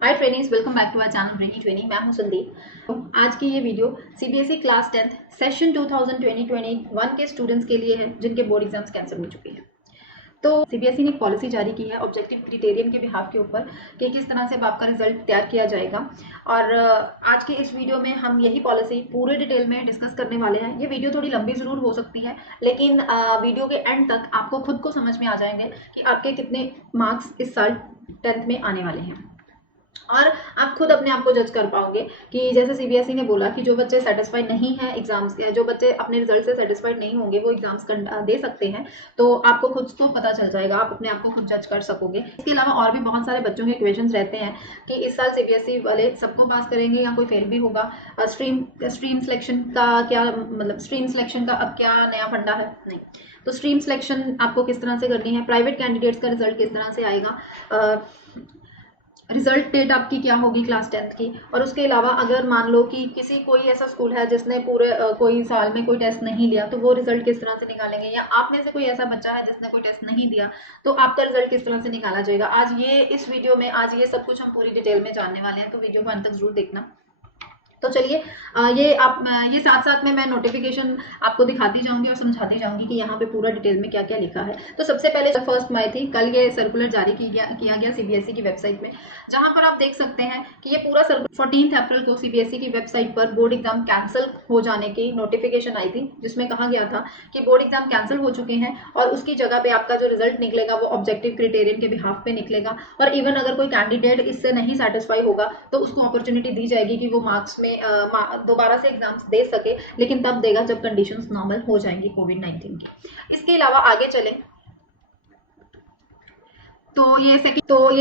Hi trainings, welcome back to our channel brainy training. मैं हूं संदीप। आज की ये video CBSE class 10th session 2020-21 के स्टूडेंट्स के लिए है जिनके बोर्ड एग्जाम्स कैंसिल हो चुके हैं। तो सीबीएसई ने एक पॉलिसी जारी की है ऑब्जेक्टिव क्राइटेरियन के बिहाफ के ऊपर कि किस तरह से अब आपका रिजल्ट तैयार किया जाएगा। और आज के इस वीडियो में हम यही पॉलिसी पूरे डिटेल में डिस्कस करने वाले हैं। ये वीडियो थोड़ी लंबी जरूर हो सकती है, लेकिन वीडियो के एंड तक आपको खुद को समझ में आ जाएंगे कि आपके कितने मार्क्स इस साल 10th में आने वाले हैं और आप खुद अपने आप को जज कर पाओगे कि जैसे सीबीएसई ने बोला कि जो बच्चे सेटिस्फाइड नहीं है एग्जाम्स के, जो बच्चे अपने रिजल्ट से सेटिस्फाइड नहीं होंगे वो एग्जाम्स दे सकते हैं। तो आपको खुद तो पता चल जाएगा, आप अपने आप को खुद जज कर सकोगे। इसके अलावा और भी बहुत सारे बच्चों के क्वेश्चन रहते हैं कि इस साल सीबीएसई वाले सबको पास करेंगे या कोई फेल भी होगा। स्ट्रीम सिलेक्शन का क्या मतलब, स्ट्रीम सिलेक्शन का अब क्या नया फंडा है? नहीं। तो स्ट्रीम सिलेक्शन आपको किस तरह से करनी है, प्राइवेट कैंडिडेट्स का रिजल्ट किस तरह से आएगा, रिजल्ट डेट आपकी क्या होगी क्लास 10th की। और उसके अलावा अगर मान लो कि किसी कोई ऐसा स्कूल है जिसने पूरे कोई साल में कोई टेस्ट नहीं लिया, तो वो रिजल्ट किस तरह से निकालेंगे, या आप में से कोई ऐसा बच्चा है जिसने कोई टेस्ट नहीं दिया तो आपका रिजल्ट किस तरह से निकाला जाएगा। आज ये इस वीडियो में आज ये सब कुछ हम पूरी डिटेल में जानने वाले हैं, तो वीडियो को अंत तक जरूर देखना। तो चलिए ये साथ साथ में मैं नोटिफिकेशन आपको दिखाती जाऊंगी और समझाती जाऊंगी कि यहाँ पे पूरा डिटेल में क्या क्या लिखा है। तो सबसे पहले 1 मई थी, कल ये सर्कुलर जारी किया गया सीबीएसई की वेबसाइट में, जहां पर आप देख सकते हैं कि ये पूरा सर्कुलर 14 अप्रैल को सीबीएसई की वेबसाइट पर बोर्ड एग्जाम कैंसिल हो जाने की नोटिफिकेशन आई थी, जिसमें कहा गया था कि बोर्ड एग्जाम कैंसिल हो चुके हैं और उसकी जगह पे आपका जो रिजल्ट निकलेगा वो ऑब्जेक्टिव क्राइटेरियन के बिहाफ पे निकलेगा। और इवन अगर कोई कैंडिडेट इससे नहीं सेटिस्फाई होगा तो उसको अपॉर्चुनिटी दी जाएगी कि वो मार्क्स में दोबारा से एग्जाम्स दे सके, लेकिन तब देगा जब कंडीशंस नॉर्मल हो जाएंगी कोविड-19 की। इसके अलावा आगे चलें तो ये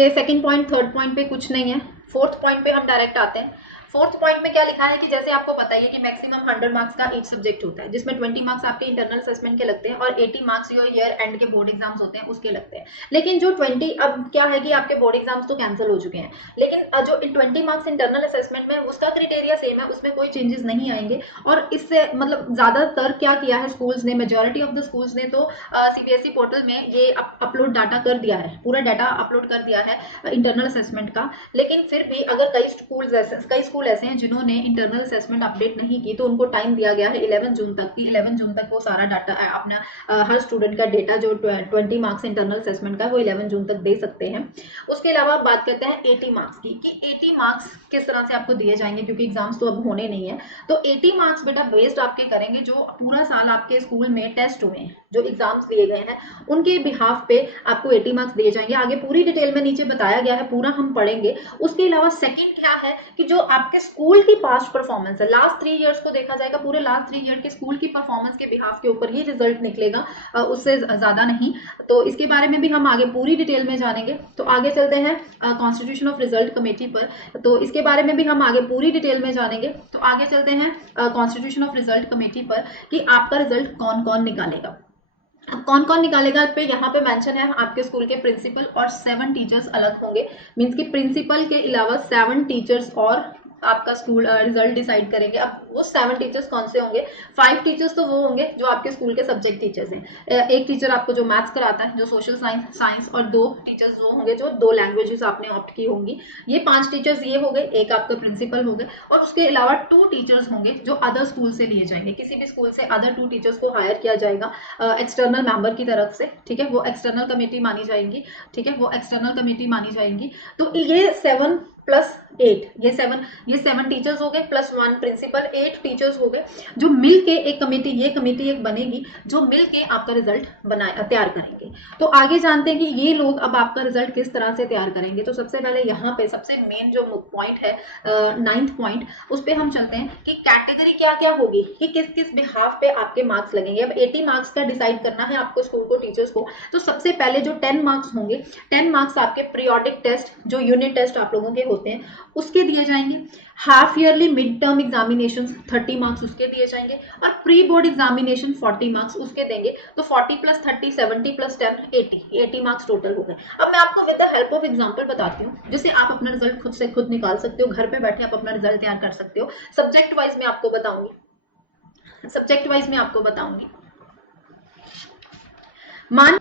सेकंड पॉइंट, थर्ड पॉइंट पे कुछ नहीं है। फोर्थ पॉइंट पे हम डायरेक्ट आते हैं। फोर्थ पॉइंट में क्या लिखा है कि जैसे आपको पता है कि मैक्सिमम 100 मार्क्स का ईच सब्जेक्ट होता है, जिसमें 20 मार्क्स आपके इंटरनल असेसमेंट के लगते हैं और 80 मार्क्स जो ईयर एंड के बोर्ड एग्जाम्स होते हैं उसके लगते हैं। लेकिन जो 20 अब क्या है कि आपके बोर्ड एग्जाम्स तो कैंसिल हो चुके हैं, लेकिन जो 20 मार्क्स इंटरनल असेसमेंट में उसका क्राइटेरिया सेम है, उसमें कोई चेंजेस नहीं आएंगे। और इससे मतलब ज्यादातर क्या किया है स्कूल्स ने, मेजोरिटी ऑफ द स्कूल्स ने तो सीबीएसई पोर्टल में ये अपलोड डाटा कर दिया है, पूरा डाटा अपलोड कर दिया है इंटरनल असेसमेंट का। लेकिन फिर भी अगर कई स्कूल ऐसे हैं जिन्होंने इंटरनल असेसमेंट अपडेट नहीं की, तो उनको टाइम दिया गया है 11 जून तक की। 11 जून तक वो सारा डाटा अपना हर स्टूडेंट का डेटा जो 20 मार्क्स इंटरनल असेसमेंट का वो 11 जून तक दे सकते हैं। उसके अलावा बात करते हैं 80 मार्क्स की कि 80 मार्क्स किस तरह से आपको दिए जाएंगे, क्योंकि एग्जाम्स तो अब होने नहीं है। तो 80 मार्क्स बेटा बेस्ड आपके करेंगे जो पूरा साल आपके स्कूल में टेस्ट हुए हैं, जो एग्जाम्स लिए गए हैं उनके बिहाफ पे आपको 80 मार्क्स दिए जाएंगे। आगे पूरी डिटेल में नीचे बताया गया है, पूरा हम पढ़ेंगे। उसके अलावा सेकंड क्या है कि जो आपके स्कूल की पास्ट परफॉर्मेंस है, लास्ट 3 इयर्स को देखा जाएगा, पूरे लास्ट 3 ईयर के स्कूल की परफॉर्मेंस के बिहाफ के ऊपर ही रिजल्ट निकलेगा, उससे ज्यादा नहीं। तो इसके बारे में भी हम आगे पूरी डिटेल में जानेंगे। तो आगे चलते हैं कॉन्स्टिट्यूशन ऑफ रिजल्ट कमेटी पर, तो इसके बारे में भी हम आगे पूरी डिटेल में जानेंगे। तो आगे चलते हैं कॉन्स्टिट्यूशन ऑफ रिजल्ट कमेटी पर कि आपका रिजल्ट कौन कौन निकालेगा। अब कौन कौन निकालेगा पे यहाँ पे मेंशन है, आपके स्कूल के प्रिंसिपल और 7 टीचर्स अलग होंगे। मींस कि प्रिंसिपल के अलावा 7 टीचर्स और आपका स्कूल रिजल्ट डिसाइड करेंगे। अब वो 7 टीचर्स कौन से होंगे? 5 टीचर्स तो वो होंगे जो आपके स्कूल के सब्जेक्ट टीचर्स हैं। एक टीचर आपको जो मैथ्स कराता है, जो सोशल साइंस, और 2 टीचर्स वो होंगे जो 2 लैंग्वेजेस आपने ऑप्ट की होंगी। ये 5 टीचर्स ये हो गए, एक आपका प्रिंसिपल हो गए। और उसके अलावा 2 टीचर्स होंगे जो अदर स्कूल से लिए जाएंगे, किसी भी स्कूल से अदर 2 टीचर्स को हायर किया जाएगा एक्सटर्नल मेंबर की तरफ से। ठीक है, वो एक्सटर्नल कमेटी मानी जाएंगी। ठीक है, वो एक्सटर्नल कमेटी मानी जाएंगी। तो ये 7 प्लस 8, ये 7 टीचर्स हो गए प्लस 1 प्रिंसिपल, 8 टीचर्स हो गए जो मिलके एक कमेटी, ये कमेटी एक बनेगी जो मिलके आपका रिजल्ट तैयार करेंगे। तो आगे जानते हैं कि ये लोग अब आपका रिजल्ट किस तरह से तैयार करेंगे। तो सबसे पहले यहाँ पे सबसे मेन जो पॉइंट है 9th पॉइंट, उस पर हम चलते हैं कि कैटेगरी क्या क्या होगी, कि किस किस बिहाफ पे आपके मार्क्स लगेंगे। अब 80 मार्क्स का डिसाइड करना है आपको स्कूल को, टीचर्स को। तो सबसे पहले जो 10 मार्क्स होंगे, 10 मार्क्स आपके पीरियोडिक टेस्ट, जो यूनिट टेस्ट आप लोगों के होते हैं, उसके दिए जाएंगे। Half yearly mid term examination 30 marks उसके दिए जाएंगे, और प्री बोर्ड एग्जामिनेशन 40 मार्क्स उसके देंगे। तो 40 प्लस 30 70 प्लस 10 80 मार्क्स टोटल हो गए। अब मैं आपको with the help of example बताती हूँ, जिससे आप अपना रिजल्ट खुद से खुद निकाल सकते हो, घर पे बैठे आप अपना रिजल्ट तैयार कर सकते हो। सब्जेक्ट वाइज मैं आपको बताऊंगी। मान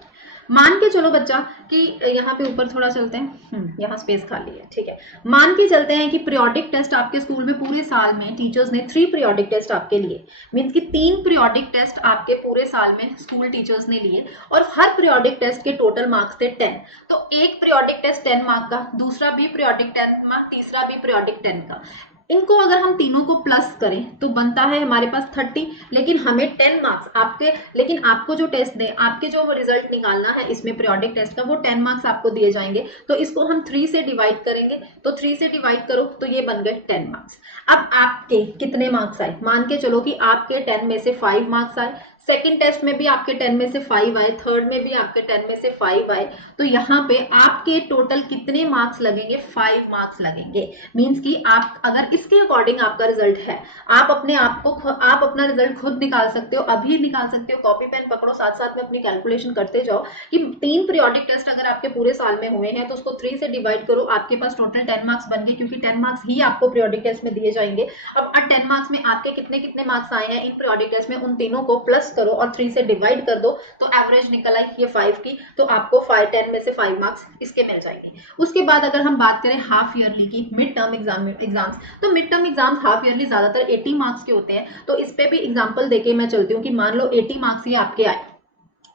मान के चलो बच्चा कि यहाँ पे ऊपर थोड़ा चलते हैं, यहाँ स्पेस खाली है, ठीक है। मान के चलते हैं कि पीरियोडिक टेस्ट आपके स्कूल में पूरे साल में टीचर्स ने 3 पीरियोडिक टेस्ट आपके लिए, मीन्स कि 3 पीरियोडिक टेस्ट आपके पूरे साल में स्कूल टीचर्स ने लिए और हर पीरियोडिक टेस्ट के टोटल मार्क्स थे 10। तो एक पीरियोडिक टेस्ट 10 मार्क का, दूसरा भी पीरियोडिक 10 मार्क, तीसरा भी पीरियोडिक 10 का। इनको अगर हम तीनों को प्लस करें तो बनता है हमारे पास 30, लेकिन हमें 10 मार्क्स आपके, लेकिन आपको जो टेस्ट दे, आपके जो रिजल्ट निकालना है इसमें पीरियोडिक टेस्ट का, वो 10 मार्क्स आपको दिए जाएंगे। तो इसको हम 3 से डिवाइड करेंगे, तो 3 से डिवाइड करो तो ये बन गए 10 मार्क्स। अब आपके कितने मार्क्स आए, मान के चलो कि आपके 10 में से 5 मार्क्स आए, सेकंड टेस्ट में भी आपके 10 में से 5 आए, थर्ड में भी आपके 10 में से 5 आए, तो यहाँ पे आपके टोटल कितने मार्क्स लगेंगे, 5 मार्क्स लगेंगे। मींस कि आप अगर इसके अकॉर्डिंग आपका रिजल्ट है, आप अपने आप को, आप अपना रिजल्ट खुद निकाल सकते हो, अभी निकाल सकते हो, कॉपी पेन पकड़ो, साथ साथ में अपनी कैलकुलेशन करते जाओ कि 3 पीरियोडिक टेस्ट अगर आपके पूरे साल में हुए हैं तो उसको 3 से डिवाइड करो, आपके पास टोटल 10 मार्क्स बन गए, क्योंकि 10 मार्क्स ही आपको पीरियोडिक टेस्ट में दिए जाएंगे। अब 10 मार्क्स में आपके कितने कितने मार्क्स आए हैं इन पीरियोडिक टेस्ट में, उन तीनों को प्लस करो और 3 से डिवाइड कर दो, तो एवरेज निकल आई ये 5 की, तो आपको 10 में से 5 मार्क्स इसके मिल जाएंगे। उसके बाद अगर हम बात करें हाफ ईयरली की, मिड टर्म एग्जाम्स, तो mid term exams half yearly ज्यादातर 80 मार्क्स के होते हैं। तो इस पे भी एग्जांपल देके मैं चलती हूँ कि मान लो 80 मार्क्स ये आपके आए,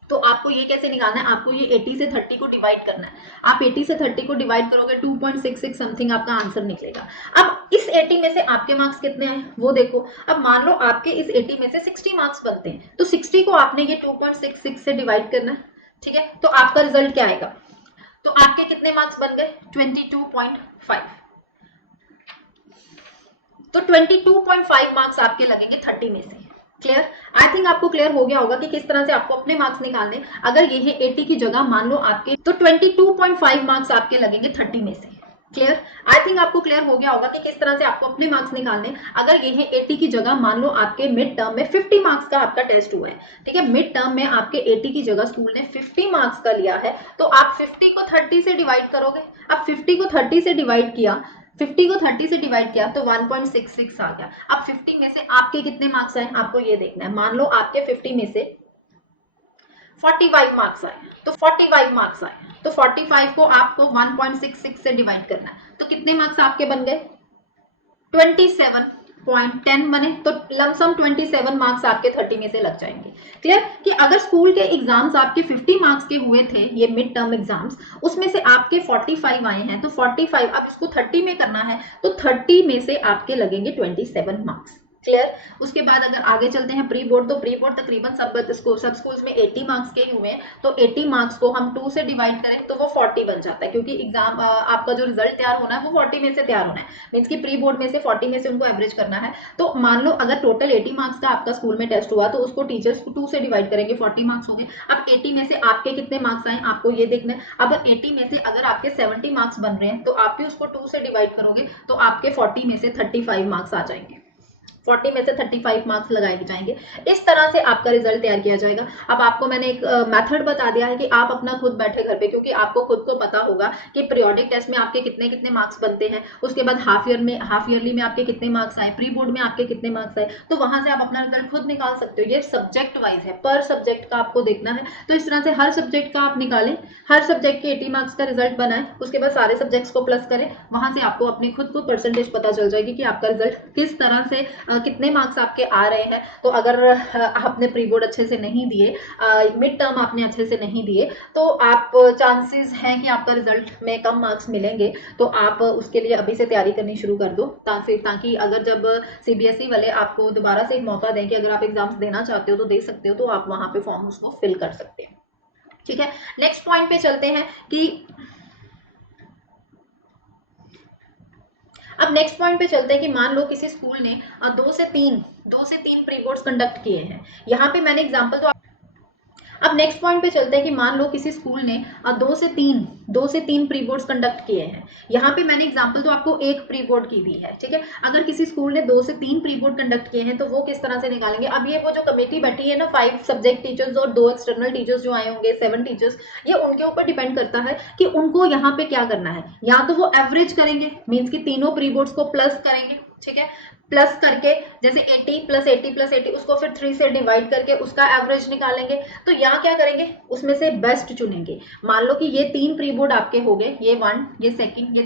तो आपको ये कैसे निकालना है, आपको ये 80 से 30 को डिवाइड करना है। आप 80 से 30 को डिवाइड करोगे 2.66 समथिंग आपका आंसर निकलेगा। अब इस 80 में से आपके मार्क्स कितने हैं वो देखो। अब मान लो आपके इस 80 में से 60 मार्क्स बनते हैं, तो 60 को आपने ये 2.66 से डिवाइड करना है, ठीक है। तो आपका रिजल्ट क्या आएगा, तो आपके कितने मार्क्स बन गए, 22.5। तो 22.5 मार्क्स आपके लगेंगे 30 में से। क्लियर, आई थिंक आपको क्लियर हो गया होगा कि किस तरह से आपको अपने मार्क्स निकालने। अगर ये है 80 की जगह मान लो आपके, तो 22.5 मार्क्स आपके लगेंगे 30 में से। क्लियर, आई थिंक आपको क्लियर हो गया होगा कि किस तरह से आपको अपने मार्क्स निकालने। अगर ये है 80 की जगह मान लो आपके मिड टर्म में 50 मार्क्स का आपका टेस्ट हुआ है, ठीक है, मिड टर्म में आपके 80 की जगह स्कूल ने 50 मार्क्स का लिया है, तो आप 50 को 30 से डिवाइड करोगे। अब 50 को 30 से डिवाइड किया, 50 को 30 से डिवाइड किया तो 1.66 आ गया। अब 50 में से आपके कितने मार्क्स आए आपको ये देखना है। मान लो आपके 50 में से 45 मार्क्स आए, तो 45 मार्क्स आए, तो 45 को आपको 1.66 से डिवाइड करना है, तो कितने मार्क्स आपके बन गए, 27.10 बने। तो लमसम 27 मार्क्स आपके 30 में से लग जाएंगे। क्लियर, कि अगर स्कूल के एग्जाम्स आपके 50 मार्क्स के हुए थे, ये मिड टर्म एग्जाम्स, उसमें से आपके 45 आए हैं, तो 45 अब इसको 30 में करना है, तो 30 में से आपके लगेंगे 27 मार्क्स। क्लियर, उसके बाद अगर आगे चलते हैं प्री बोर्ड, तो प्री बोर्ड तकरीबन सब स्कूल्स में 80 मार्क्स के हुए हैं, तो 80 मार्क्स को हम 2 से डिवाइड करें तो वो 40 बन जाता है, क्योंकि एग्जाम आपका जो रिजल्ट तैयार होना है वो 40 में से तैयार होना है, मीन्स कि प्री बोर्ड में से 40 में से उनको एवरेज करना है। तो मान लो अगर टोटल 80 मार्क्स का आपका स्कूल में टेस्ट हुआ, तो उसको टीचर्स 2 से डिवाइड करेंगे, 40 मार्क्स हो गए। अब 80 में से आपके कितने मार्क्स आए आपको ये देखना है। अब 80 में से अगर आपके 70 मार्क्स बन रहे हैं, तो आप भी उसको 2 से डिवाइड करोगे, तो आपके 40 में से 35 मार्क्स आ जाएंगे, 40 में से 35 मार्क्स लगाए जाएंगे। इस तरह से आपका रिजल्ट तैयार किया जाएगा। अब आपको मैंने एक मेथड बता दिया है कि आप अपना खुद बैठे घर पे, क्योंकि आपको खुद को पता होगा कि पीरियोडिक टेस्ट में आपके कितने कितने मार्क्स बनते हैं, उसके बाद हाफ ईयरली में आपके कितने मार्क्स आए, प्री बोर्ड में आपके कितने मार्क्स आए, तो वहां से आप अपना रिजल्ट खुद निकाल सकते हो। ये सब्जेक्ट वाइज है, पर सब्जेक्ट का आपको देखना है। तो इस तरह से हर सब्जेक्ट का आप निकालें, हर सब्जेक्ट के 80 मार्क्स का रिजल्ट बनाएं, उसके बाद सारे सब्जेक्ट्स को प्लस करें, वहां से आपको अपनी खुद को परसेंटेज पता चल जाएगी कि आपका रिजल्ट किस तरह से कितने मार्क्स आपके आ रहे हैं। तो अगर आपने प्री बोर्ड अच्छे से नहीं दिए, मिड टर्म आपने अच्छे से नहीं दिए, तो आप चांसेस हैं कि आपका रिजल्ट में कम मार्क्स मिलेंगे। तो आप उसके लिए अभी से तैयारी करनी शुरू कर दो, ताकि अगर जब सीबीएसई वाले आपको दोबारा से एक मौका दें कि अगर आप एग्जाम्स देना चाहते हो तो दे सकते हो, तो आप वहां पे फॉर्म उसको फिल कर सकते हैं। ठीक है, नेक्स्ट पॉइंट पे चलते हैं कि अब नेक्स्ट पॉइंट पे चलते हैं कि मान लो किसी स्कूल ने 2 से 3 प्री बोर्ड्स कंडक्ट किए हैं। यहाँ पे मैंने एग्जांपल तो अब नेक्स्ट पॉइंट पे चलते हैं कि मान लो किसी स्कूल ने 2 से 3 प्री बोर्ड्स कंडक्ट किए हैं। यहाँ पे मैंने एग्जांपल तो आपको एक प्री बोर्ड की दी है, ठीक है। अगर किसी स्कूल ने 2 से 3 प्री बोर्ड कंडक्ट किए हैं, तो वो किस तरह से निकालेंगे। अब ये वो जो कमेटी बैठी है ना, 5 सब्जेक्ट टीचर्स और 2 एक्सटर्नल टीचर्स जो आए होंगे, 7 टीचर्स, ये उनके ऊपर डिपेंड करता है कि उनको यहाँ पे क्या करना है। या तो वो एवरेज करेंगे, मीन्स कि तीनों प्री बोर्ड्स को प्लस करेंगे, ठीक है, प्लस करके, जैसे 80 प्लस 80 प्लस 80, उसको फिर 3 से डिवाइड करके उसका एवरेज निकालेंगे। तो यहाँ क्या करेंगे, उसमें से बेस्ट चुनेंगे। मान लो कि ये 3 प्री बोर्ड आपके हो गए, ये 1, ये सेकंड, ये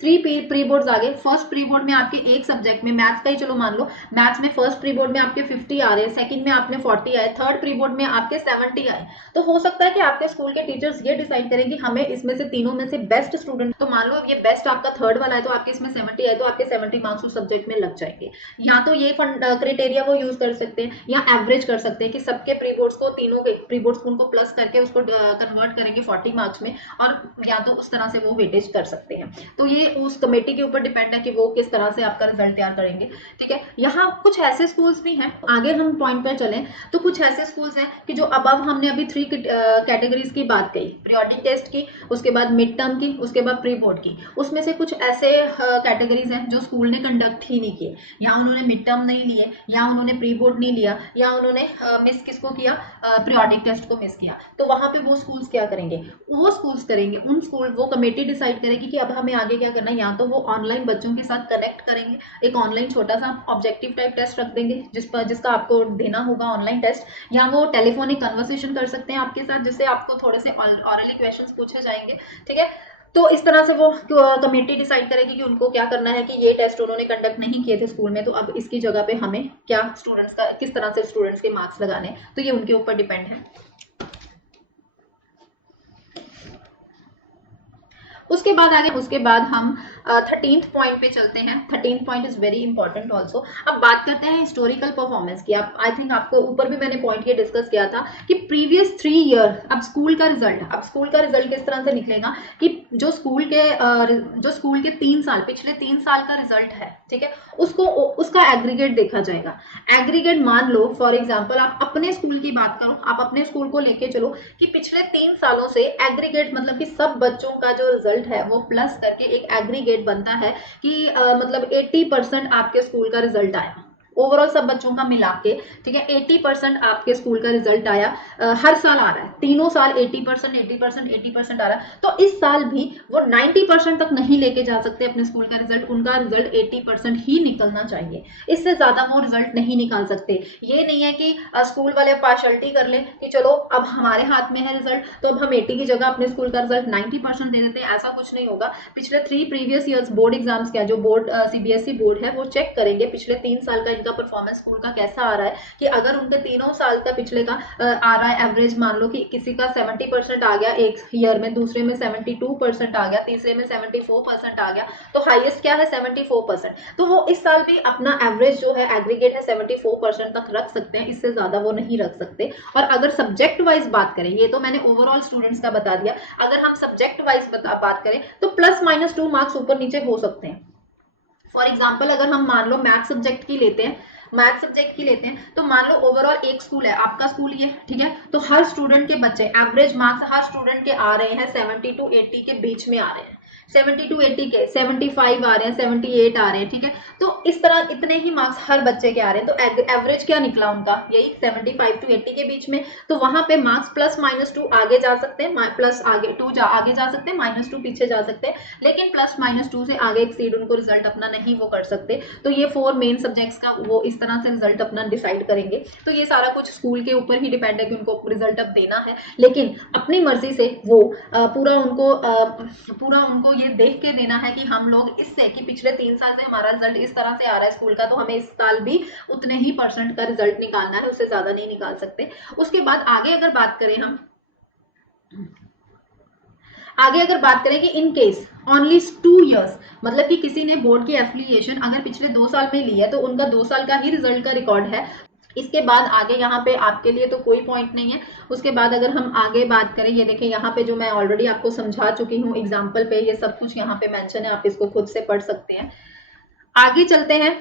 3 प्री बोर्ड्स आ गए। फर्स्ट प्री बोर्ड में आपके एक सब्जेक्ट में मैथ्स का ही चलो मान लो, मैथ्स में फर्स्ट प्री बोर्ड में आपके 50 आ रहे हैं, सेकंड में आपने 40 आए, थर्ड प्री बोर्ड में आपके 70 आए। तो हो सकता है कि आपके स्कूल के टीचर्स ये डिसाइड करें कि हमें इसमें से तीनों में से बेस्ट स्टूडेंट, तो मान लो ये बेस्ट आपका थर्ड वाला है तो आपके इसमें 70 आए, तो आपके 70 मार्क्स उस सब्जेक्ट में लग जाएंगे। या तो ये क्राइटेरिया वो यूज कर सकते हैं, या एवरेज कर सकते हैं कि सबके प्री बोर्ड्स को, तीनों के प्री बोर्ड्स को उनको प्लस करके उसको कन्वर्ट करेंगे 40 मार्क्स में, और या तो उस तरह से वो वेटेज कर सकते हैं। तो ये उस कमेटी के ऊपर डिपेंड है कि वो किस तरह से आपका रिजल्ट तैयार करेंगे। ठीक है, यहाँ कुछ ऐसे स्कूल्स भी हैं, आगे हम पॉइंट पर चलें तो कुछ ऐसे स्कूल्स हैं कि जो अब हमने अभी 3 कैटेगरीज की बात कही, पीरियोडिक टेस्ट की, उसके बाद मिड टर्म की, उसके बाद प्री बोर्ड की। उसमें से कुछ ऐसे कैटेगरीज हैं जो स्कूल ने कंडक्ट ही नहीं किए, या उन्होंने मिड टर्म नहीं लिए, या उन्होंने प्री बोर्ड नहीं लिया, या उन्होंने मिस किसको किया, पीरियोडिक टेस्ट को मिस किया। तो वहां पे वो स्कूल्स क्या करेंगे, वो स्कूल्स करेंगे, उन स्कूल, वो कमेटी डिसाइड करेगी कि अब हमें आगे क्या करना है। या तो वो ऑनलाइन बच्चों के साथ कनेक्ट करेंगे, एक ऑनलाइन छोटा सा ऑब्जेक्टिव टाइप टेस्ट रख देंगे जिसका आपको देना होगा ऑनलाइन टेस्ट, या वो टेलीफोनिक कन्वर्सेशन कर सकते हैं आपके साथ, जिससे आपको थोड़े से ऑरली क्वेश्चंस पूछे जाएंगे। ठीक है, तो इस तरह से वो कमेटी डिसाइड करेगी कि उनको क्या करना है, कि ये टेस्ट उन्होंने कंडक्ट नहीं किए थे स्कूल में, तो अब इसकी जगह पे हमें क्या स्टूडेंट्स का, किस तरह से स्टूडेंट्स के मार्क्स लगाने, तो ये उनके ऊपर डिपेंड है। उसके बाद हम 13th पॉइंट पे चलते हैं। 13th point is very important also. अब बात करते हैं हिस्टोरिकल परफॉर्मेंस की। आप, आई थिंक आपको ऊपर भी मैंने पॉइंट ये डिस्कस किया था कि प्रीवियस 3 ईयर, अब स्कूल का रिजल्ट किस तरह से निकलेगा, कि जो स्कूल के 3 साल, पिछले 3 साल का रिजल्ट है, ठीक है, उसका एग्रीगेट देखा जाएगा। एग्रीगेट मान लो फॉर एग्जाम्पल, आप अपने स्कूल की बात करो, आप अपने स्कूल को लेके चलो कि पिछले 3 सालों से एग्रीगेट, मतलब कि सब बच्चों का जो रिजल्ट है वो प्लस करके एक एग्रीगेट बनता है कि मतलब 80% आपके स्कूल का रिजल्ट आया, ओवरऑल सब बच्चों का मिला के। ठीक है, 80% आपके स्कूल का रिजल्ट आया, हर साल आ रहा है, तीनों साल 80% 80% 80% आ रहा है। तो इस साल भी वो 90% तक नहीं लेके जा सकते अपने स्कूल का रिजल्ट, उनका रिजल्ट 80% ही निकलना चाहिए, इससे ज्यादा वो रिजल्ट नहीं निकाल सकते। ये नहीं है कि स्कूल वाले पार्शलिटी कर ले कि चलो अब हमारे हाथ में है रिजल्ट, तो अब हम 80 की जगह अपने स्कूल का रिजल्ट 90% दे देते हैं, ऐसा कुछ नहीं होगा। पिछले 3 प्रीवियस ईयर्स बोर्ड एग्जाम्स क्या, जो बोर्ड CBSE बोर्ड है वो चेक करेंगे पिछले 3 साल का का परफॉर्मेंस स्कूल का कैसा आ रहा है, कि अगर उनके तीनों साल का पिछले का आ रहा है एवरेज, मान लो कि किसी का 70% आ गया एक ईयर में, दूसरे में 72% आ गया, तीसरे में 74% आ गया, तो हाईएस्ट क्या है 74%, तो वो इस साल भी अपना एवरेज जो है एग्रीगेट है 74% तक रख सकते हैं, इससे ज्यादा वो नहीं रख सकते। और अगर सब्जेक्ट वाइज बात करें, ये तो मैंने ओवरऑल स्टूडेंट्स का बता दिया, अगर हम सब्जेक्ट वाइज बात करें तो +- 2 मार्क्स ऊपर नीचे हो सकते हैं। फॉर एग्जाम्पल अगर हम मान लो मैथ सब्जेक्ट की लेते हैं, तो मान लो ओवरऑल एक स्कूल है, आपका स्कूल ये, ठीक है, तो हर स्टूडेंट के बच्चे एवरेज मार्क्स हर स्टूडेंट के आ रहे हैं 70 to 80 के बीच में आ रहे हैं, 70 to 80 के 75 आ रहे हैं, 78 आ रहे हैं। ठीक है, तो इस तरह इतने ही मार्क्स हर बच्चे के आ रहे हैं, तो एवरेज क्या निकला उनका, यही 75 to 80 के बीच में। तो वहां पे मार्क्स +- 2 आगे जा सकते हैं, प्लस आगे 2 आगे जा सकते हैं, -2 पीछे जा सकते हैं, लेकिन +- 2 से आगे एक्सीड उनको रिजल्ट अपना नहीं वो कर सकते। तो ये 4 मेन सब्जेक्ट्स का वो इस तरह से रिजल्ट अपना डिसाइड करेंगे। तो ये सारा कुछ स्कूल के ऊपर ही डिपेंड है कि उनको रिजल्ट अब देना है, लेकिन अपनी मर्जी से वो पूरा उनको ये देख के देना है कि हम लोग इससे, कि पिछले 3 साल से हमारा रिजल्ट इस तरह से आ रहा है स्कूल का, तो हमें इस साल भी उतने ही % का रिजल्ट निकालना है, उससे ज्यादा नहीं निकाल सकते। उसके बाद आगे अगर बात करें कि इन केस ओनली 2 ईयर्स, मतलब कि किसी ने बोर्ड की एफिलिएशन अगर पिछले 2 साल में ली है, तो उनका 2 साल का ही रिजल्ट का रिकॉर्ड है। इसके बाद आगे यहाँ पे आपके लिए तो कोई पॉइंट नहीं है। उसके बाद अगर हम आगे बात करें, ये देखिए यहाँ पे जो मैं ऑलरेडी आपको समझा चुकी हूँ एग्जाम्पल पे, ये सब कुछ यहाँ पे मेंशन है, आप इसको खुद से पढ़ सकते हैं। आगे चलते हैं।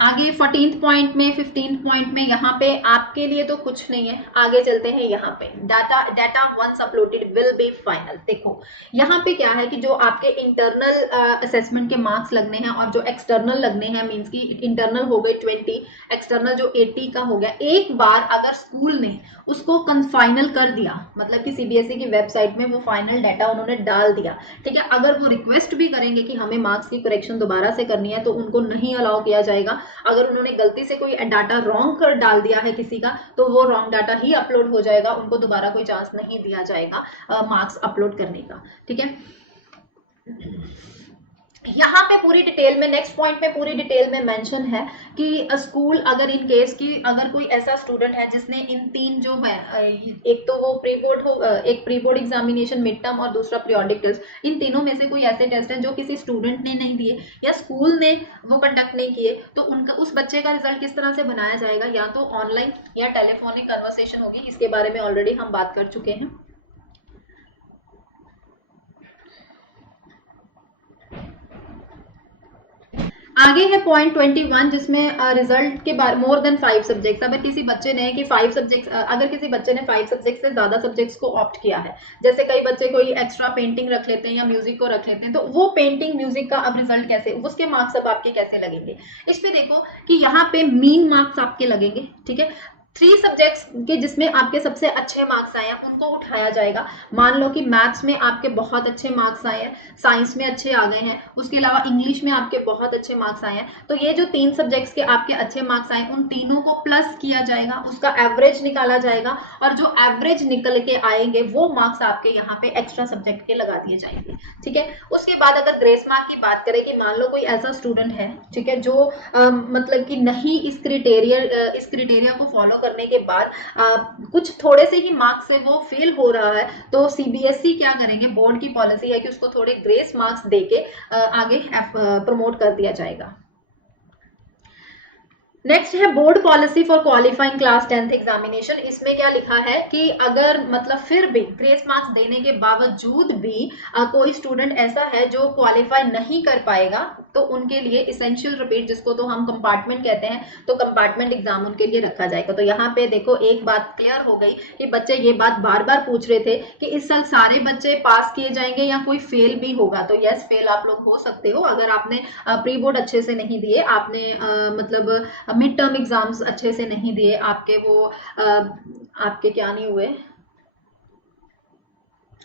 आगे 14th पॉइंट में 15th पॉइंट में यहाँ पे आपके लिए तो कुछ नहीं है, आगे चलते हैं। यहाँ पे data once uploaded will be final. देखो यहाँ पे क्या है कि जो आपके इंटरनल असेसमेंट के मार्क्स लगने हैं और जो एक्सटर्नल लगने हैं, मींस की इंटरनल हो गए 20, एक्सटर्नल जो 80 का हो गया, एक बार अगर स्कूल ने उसको फाइनल कर दिया, मतलब कि सीबीएसई की वेबसाइट में वो फाइनल डाटा उन्होंने डाल दिया, ठीक है। अगर वो रिक्वेस्ट भी करेंगे कि हमें मार्क्स की करेक्शन दोबारा से करनी है तो उनको नहीं अलाउ किया जाएगा। अगर उन्होंने गलती से कोई डाटा रॉन्ग कर डाल दिया है किसी का, तो वो रॉन्ग डाटा ही अपलोड हो जाएगा, उनको दोबारा कोई चांस नहीं दिया जाएगा मार्क्स अपलोड करने का, ठीक है। यहाँ पे पूरी डिटेल में, नेक्स्ट पॉइंट में पूरी डिटेल में मेंशन है कि स्कूल अगर इन केस की अगर कोई ऐसा स्टूडेंट है जिसने इन तीन जो है, एक तो वो प्री बोर्ड हो, एक pre board examination, mid term और दूसरा पीरियोडिक टेस्ट, इन तीनों में से कोई ऐसे टेस्ट हैं जो किसी स्टूडेंट ने नहीं दिए या स्कूल ने वो कंडक्ट नहीं किए, तो उनका उस बच्चे का रिजल्ट किस तरह से बनाया जाएगा, या तो ऑनलाइन या टेलीफोनिक कन्वर्सेशन होगी। इसके बारे में ऑलरेडी हम बात कर चुके हैं। आगे है पॉइंट 21 जिसमें रिजल्ट के बारे मोर देन 5 सब्जेक्ट्स। अगर किसी बच्चे ने कि 5 सब्जेक्ट्स, अगर किसी बच्चे ने 5 सब्जेक्ट से ज्यादा सब्जेक्ट्स को ऑप्ट किया है, जैसे कई बच्चे कोई एक्स्ट्रा पेंटिंग रख लेते हैं या म्यूजिक को रख लेते हैं, तो वो पेंटिंग म्यूजिक का अब रिजल्ट कैसे, उसके मार्क्स अब आपके कैसे लगेंगे। इस पे देखो कि यहाँ पे मीन मार्क्स आपके लगेंगे, ठीक है। 3 सब्जेक्ट्स के जिसमें आपके सबसे अच्छे मार्क्स आए हैं उनको उठाया जाएगा। मान लो कि मैथ्स में आपके बहुत अच्छे मार्क्स आए हैं, साइंस में अच्छे आ गए हैं, उसके अलावा इंग्लिश में आपके बहुत अच्छे मार्क्स आए हैं, तो ये जो 3 सब्जेक्ट्स के आपके अच्छे मार्क्स आए उन तीनों को प्लस किया जाएगा, उसका एवरेज निकाला जाएगा, और जो एवरेज निकल के आएंगे वो मार्क्स आपके यहाँ पे एक्स्ट्रा सब्जेक्ट के लगा दिए जाएंगे, ठीक है। उसके बाद अगर ग्रेस मार्क की बात करें कि मान लो कोई ऐसा स्टूडेंट है, ठीक है, जो मतलब कि नहीं इस क्रिटेरिया को फॉलो करने के बाद कुछ थोड़े से ही मार्क्स से वो फेल हो रहा है, तो सीबीएसई क्या करेंगे, बोर्ड की पॉलिसी है कि उसको थोड़े ग्रेस मार्क्स देके आगे प्रमोट कर दिया जाएगा। नेक्स्ट है board policy for qualifying class 10th examination. इसमें क्या लिखा है कि अगर मतलब फिर भी ग्रेस मार्क्स देने के बावजूद भी कोई स्टूडेंट ऐसा है जो क्वालिफाई नहीं कर पाएगा, तो उनके लिए इसेंशियल रिपीट, जिसको तो हम कंपार्टमेंट कहते हैं, तो कंपार्टमेंट एग्जाम उनके लिए रखा जाएगा। तो यहाँ पे देखो एक बात क्लियर हो गई कि बच्चे ये बात बार बार पूछ रहे थे कि इस साल सारे बच्चे पास किए जाएंगे या कोई फेल भी होगा। तो यस, फेल आप लोग हो सकते हो अगर आपने प्री बोर्ड अच्छे से नहीं दिए, आपने मतलब मिड टर्म एग्जाम्स अच्छे से नहीं दिए, आपके वो आपके क्या नहीं हुए,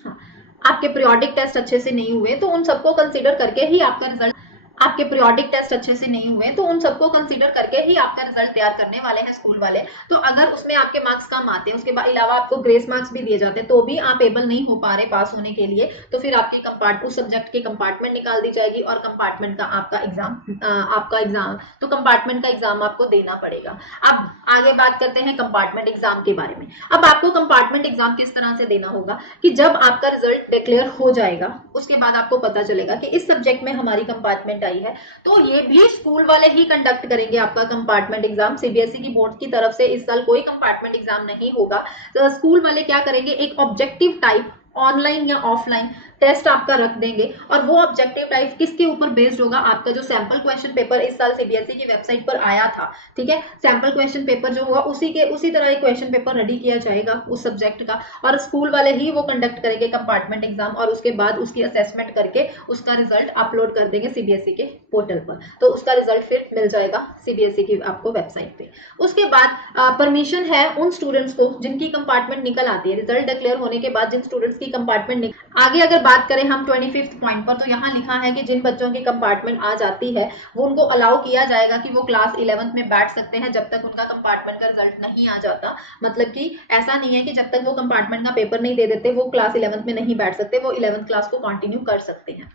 हाँ, आपके पीरियोडिक टेस्ट अच्छे से नहीं हुए, तो उन सबको कंसीडर करके ही आपका रिजल्ट, आपके पीरियोडिक टेस्ट अच्छे से नहीं हुए तो उन सबको कंसीडर करके ही आपका रिजल्ट तैयार करने वाले हैं स्कूल वाले। तो अगर उसमें आपके मार्क्स कम आते हैं, उसके अलावा आपको ग्रेस मार्क्स भी दिए जाते हैं, तो भी आप एबल नहीं हो पा रहे पास होने के लिए, तो फिर आपकी उस सब्जेक्ट की कंपार्टमेंट निकाल दी जाएगी और कंपार्टमेंट का आपका एग्जाम तो कंपार्टमेंट का एग्जाम आपको देना पड़ेगा। अब आगे बात करते हैं कंपार्टमेंट एग्जाम के बारे में। अब आपको कंपार्टमेंट एग्जाम किस तरह से देना होगा कि जब आपका रिजल्ट डिक्लेयर हो जाएगा, उसके बाद आपको पता चलेगा कि इस सब्जेक्ट में हमारी कंपार्टमेंट आई है, तो ये भी स्कूल वाले ही कंडक्ट करेंगे आपका कंपार्टमेंट एग्जाम। सीबीएसई की बोर्ड की तरफ से इस साल कोई कंपार्टमेंट एग्जाम नहीं होगा। तो स्कूल वाले क्या करेंगे, एक ऑब्जेक्टिव टाइप ऑनलाइन या ऑफलाइन टेस्ट आपका रख देंगे, और वो ऑब्जेक्टिव टाइप किसके ऊपर बेस्ड होगा, आपका जो सैंपल क्वेश्चन पेपर इस साल सीबीएसई की वेबसाइट पर आया था, ठीक है, सैंपल क्वेश्चन पेपर जो होगा उसी तरह एक क्वेश्चन पेपर रेडी किया जाएगा उस सब्जेक्ट का, और स्कूल वाले ही वो कंडक्ट करेंगे कंपार्टमेंट एग्जाम, और उसके बाद उसकी असेसमेंट करके उसका रिजल्ट अपलोड कर देंगे सीबीएसई के पोर्टल पर। तो उसका रिजल्ट फिर मिल जाएगा सीबीएसई की आपको वेबसाइट पे। उसके बाद परमिशन है उन स्टूडेंट्स को जिनकी कंपार्टमेंट निकल आती है, रिजल्ट डिक्लेयर होने के बाद जिन स्टूडेंट्स की कंपार्टमेंट आगे अगर बात करें हम 25th पॉइंट पर, तो यहाँ लिखा है कि जिन बच्चों की कंपार्टमेंट आ जाती है वो उनको अलाउ किया जाएगा कि वो क्लास 11th में बैठ सकते हैं जब तक उनका कंपार्टमेंट का रिजल्ट नहीं आ जाता। मतलब कि ऐसा नहीं है कि जब तक वो कंपार्टमेंट का पेपर नहीं दे देते वो क्लास 11th में नहीं बैठ सकते, वो 11th क्लास को कंटिन्यू कर सकते हैं।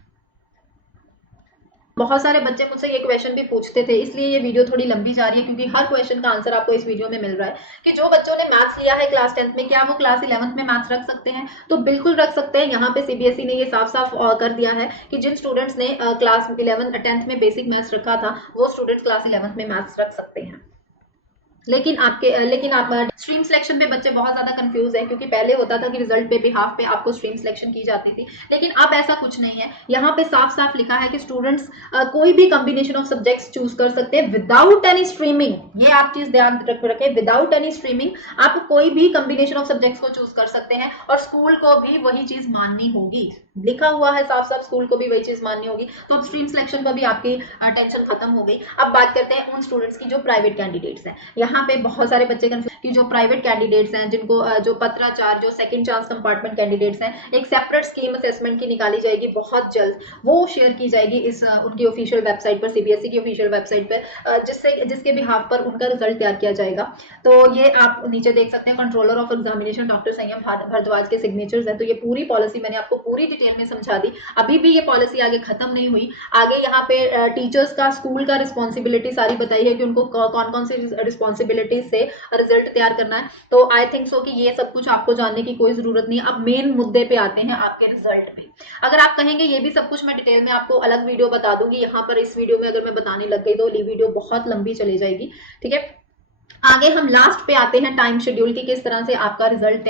बहुत सारे बच्चे मुझसे ये क्वेश्चन भी पूछते थे, इसलिए ये वीडियो थोड़ी लंबी जा रही है क्योंकि हर क्वेश्चन का आंसर आपको इस वीडियो में मिल रहा है कि जो बच्चों ने मैथ्स लिया है क्लास 10th में, क्या वो क्लास 11th में मैथ्स रख सकते हैं। तो बिल्कुल रख सकते हैं। यहाँ पे सीबीएसई ने ये साफ साफ कर दिया है कि जिन स्टूडेंट्स ने क्लास 10th में बेसिक मैथ्स रखा था वो स्टूडेंट्स क्लास 11th में मैथ्स रख सकते हैं। लेकिन आप स्ट्रीम सिलेक्शन पे बच्चे बहुत ज़्यादा कंफ्यूज है, क्योंकि पहले होता था कि रिजल्ट पे बिहाफ पे आपको स्ट्रीम सिलेक्शन की जाती थी, लेकिन अब ऐसा कुछ नहीं है। यहाँ पे साफ साफ लिखा है कि स्टूडेंट्स कोई भी कॉम्बिनेशन ऑफ सब्जेक्ट्स चूज कर सकते हैं विदाउट एनी स्ट्रीमिंग। ये आप चीज ध्यान रखें, विदाउट एनी स्ट्रीमिंग आप कोई भी कॉम्बिनेशन ऑफ सब्जेक्ट्स को चूज कर सकते हैं, और स्कूल को भी वही चीज माननी होगी। लिखा हुआ है साफ साफ, स्कूल को भी वही चीज माननी होगी। तो अब स्ट्रीम सिलेक्शन पर भी आपकी टेंशन खत्म हो गई। अब बात करते हैं उन स्टूडेंट्स की जो प्राइवेट कैंडिडेट्स हैं। यहाँ पे बहुत सारे बच्चे कंफ्यूज कि जो प्राइवेट कैंडिडेट्स हैं, जिनको जो पत्राचार, जो सेकंड चांस कंपार्टमेंट कैंडिडेट्स हैं, एक सेपरेट स्कीम असेसमेंट की निकाली जाएगी बहुत जल्द, वो शेयर की जाएगी इस उनकी ऑफिशियल वेबसाइट पर, सीबीएसई की ऑफिशियल वेबसाइट पर, जिसके बिहाफ पर उनका रिजल्ट तैयार किया जाएगा। तो ये आप नीचे देख सकते हैं, कंट्रोलर ऑफ एग्जामिनेशन डॉक्टर संयम भारद्वाज के सिग्नेचर्स हैं। तो ये पूरी पॉलिसी मैंने आपको पूरी डिटेल में समझा दी। अभी भी ये पॉलिसी आगे खत्म नहीं हुई। आगे यहाँ पे टीचर्स का, स्कूल का रिस्पॉन्सिबिलिटी सारी बताई है कि उनको कौन कौन सी रिस्पॉन्सिबिलिटी से रिजल्ट तैयार करना है। तो आई थिंक सो कि ये सब कुछ आपको जानने की कोई जरूरत नहीं है। अब मेन मुद्दे पे आते हैं, आपके रिजल्ट पे। अगर आप कहेंगे ये भी सब कुछ मैं डिटेल में आपको अलग वीडियो बता दूंगी, यहाँ पर इस वीडियो में अगर मैं बताने लग गई तो ये वीडियो बहुत लंबी चली जाएगी, ठीक है। आगे हम लास्ट पे आते हैं टाइम शेड्यूल की, किस तरह से आपका रिजल्ट,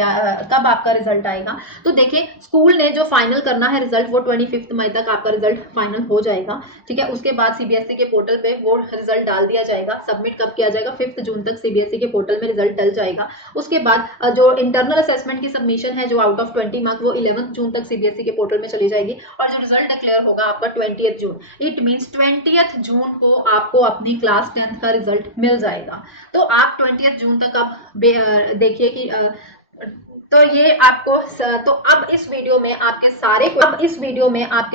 कब आपका रिजल्ट आएगा। तो देखिए, स्कूल ने जो फाइनल करना है रिजल्ट, वो 25 मई तक आपका रिजल्ट फाइनल हो जाएगा, ठीक है। उसके बाद सीबीएसई के पोर्टल पे वो रिजल्ट डाल दिया जाएगा। सबमिट कब किया जाएगा? 5 जून तक सीबीएसई के पोर्टल में रिजल्ट डल जाएगा। उसके बाद जो इंटरनल असेसमेंट की सबमिशन है, जो आउट ऑफ 20 मार्क्स, वो 11 जून तक सीबीएसई के पोर्टल में चली जाएगी। और जो रिजल्ट डिक्लेयर होगा आपका 20 जून, इट मीन्स 20 जून को आपको अपनी क्लास 10th का रिजल्ट मिल जाएगा। तो आप 20 जून तक अब देखिए कि तो ये आपको तो अब इस वीडियो में आपके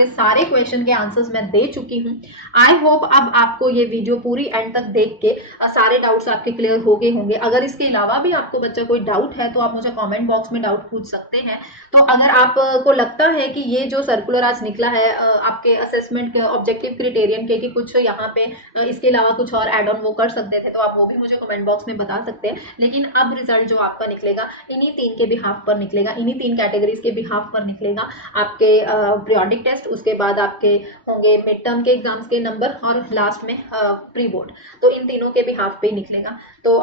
सारे क्वेश्चन के आंसर्स मैं दे चुकी हूँ। आई होप अब आपको ये वीडियो पूरी एंड तक देख के सारे डाउट्स आपके क्लियर हो गए होंगे। अगर इसके अलावा भी आपको बच्चा कोई डाउट है तो आप मुझे कमेंट बॉक्स में डाउट पूछ सकते हैं। तो अगर आपको लगता है कि ये जो सर्कुलर आज निकला है आपके असेसमेंट के ऑब्जेक्टिव क्राइटेरियन के, कि कुछ यहाँ पे इसके अलावा कुछ और एड ऑन वो कर सकते थे, तो आप वो भी मुझे कमेंट बॉक्स में बता सकते हैं। लेकिन अब रिजल्ट जो आपका निकलेगा, इन्हीं 3 के बिहाफ पर निकलेगा, इन्हीं 3 कैटेगरीज के बिहाफ पर निकलेगा। आपके पीरियोडिक टेस्ट, उसके बाद आपके होंगे मिड टर्म के एग्जाम्स के नंबर, और लास्ट में प्री बोर्ड। तो इन तीनों के बिहाफ पे ही निकलेगा। तो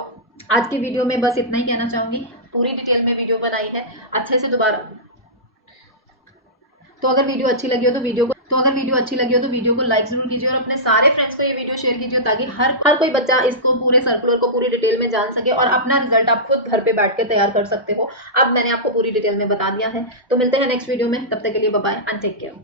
आज की वीडियो में बस इतना ही कहना चाहूंगी। पूरी डिटेल में वीडियो बनाई है अच्छे से दोबारा। तो अगर वीडियो अच्छी लगी हो तो वीडियो को लाइक जरूर कीजिए, और अपने सारे फ्रेंड्स को ये वीडियो शेयर कीजिए, ताकि हर कोई बच्चा इसको, पूरे सर्कुलर को पूरी डिटेल में जान सके, और अपना रिजल्ट आप खुद घर पे बैठ के तैयार कर सकते हो। अब मैंने आपको पूरी डिटेल में बता दिया है। तो मिलते हैं नेक्स्ट वीडियो में, तब तक के लिए bye bye and take care.